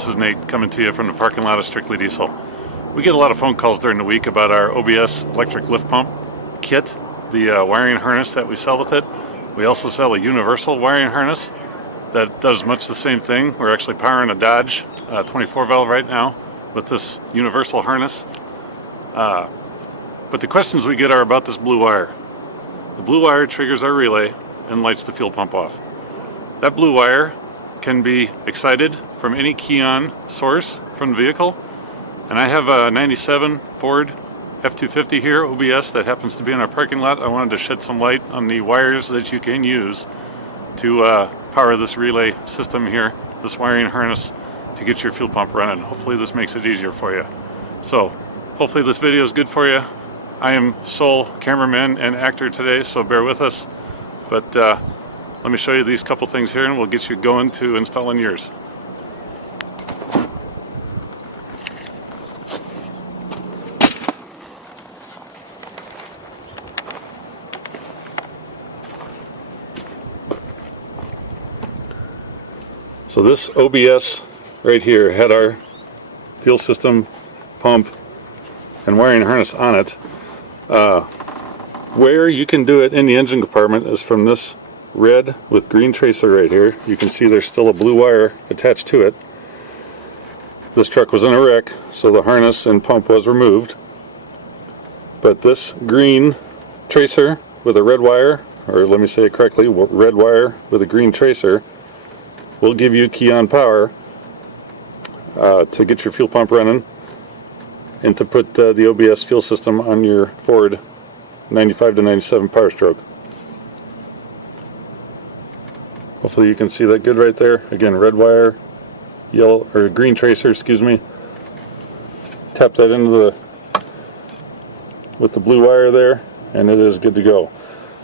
This is Nate coming to you from the parking lot of Strictly Diesel. We get a lot of phone calls during the week about our OBS electric lift pump kit, the wiring harness that we sell with it. We also sell a universal wiring harness that does much the same thing. We're actually powering a Dodge 24 valve right now with this universal harness. But the questions we get are about this blue wire. The blue wire triggers our relay and lights the fuel pump off. That blue wire can be excited from any key-on source from the vehicle. And I have a 97 Ford F-250 here, OBS, that happens to be in our parking lot. I wanted to shed some light on the wires that you can use to power this relay system here, this wiring harness, to get your fuel pump running. Hopefully this makes it easier for you. So hopefully this video is good for you. I am sole cameraman and actor today, so bear with us. But let me show you these couple things here and we'll get you going to installing yours. So this OBS right here had our fuel system, pump, and wiring harness on it. Where you can do it in the engine compartment is from this red with green tracer right here. You can see there's still a blue wire attached to it. This truck was in a wreck, so the harness and pump was removed. But this green tracer with a red wire, or let me say it correctly, red wire with a green tracer, will give you key-on power to get your fuel pump running and to put the OBS fuel system on your Ford 95 to 97 Power Stroke. Hopefully you can see that good right there. Again, red wire, yellow or green tracer, excuse me. Tap that into the with the blue wire there, and it is good to go.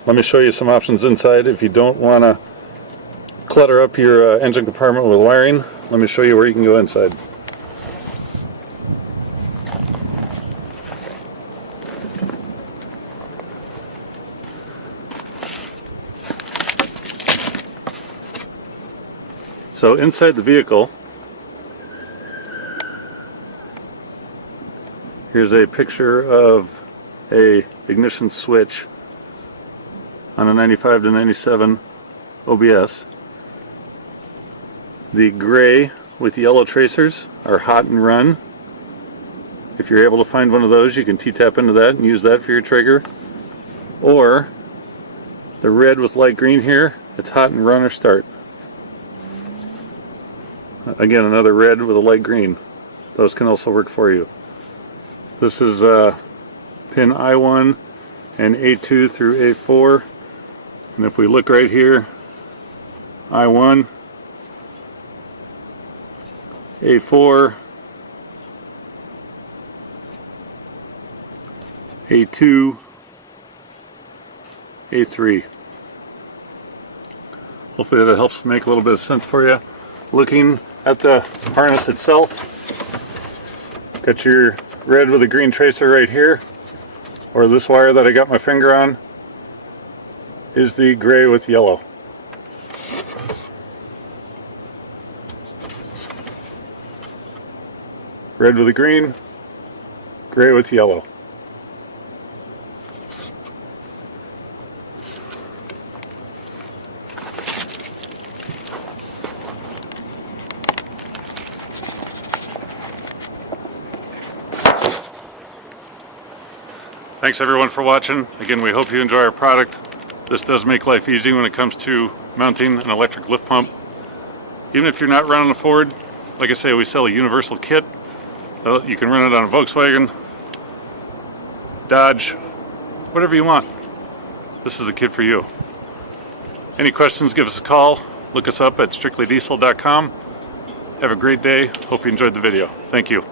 Let me show you some options inside. If you don't want to clutter up your engine compartment with wiring, let me show you where you can go inside. So inside the vehicle, here's a picture of a ignition switch on a 95 to 97 OBS. The gray with yellow tracers are hot and run. If you're able to find one of those, you can T-tap into that and use that for your trigger. Or the red with light green here, it's hot and run or start. Again, another red with a light green. Those can also work for you. This is pin I1 and A2 through A4. And if we look right here, I1, A4, A2, A3. Hopefully that helps make a little bit of sense for you. Looking at the harness itself, got your red with a green tracer right here, or this wire that I got my finger on is the gray with yellow. Red with a green, gray with yellow. Thanks everyone for watching. Again, we hope you enjoy our product. This does make life easy when it comes to mounting an electric lift pump. Even if you're not running a Ford, like I say, we sell a universal kit. You can run it on a Volkswagen, Dodge, whatever you want. This is the kit for you. Any questions, give us a call. Look us up at strictlydiesel.com. Have a great day. Hope you enjoyed the video. Thank you.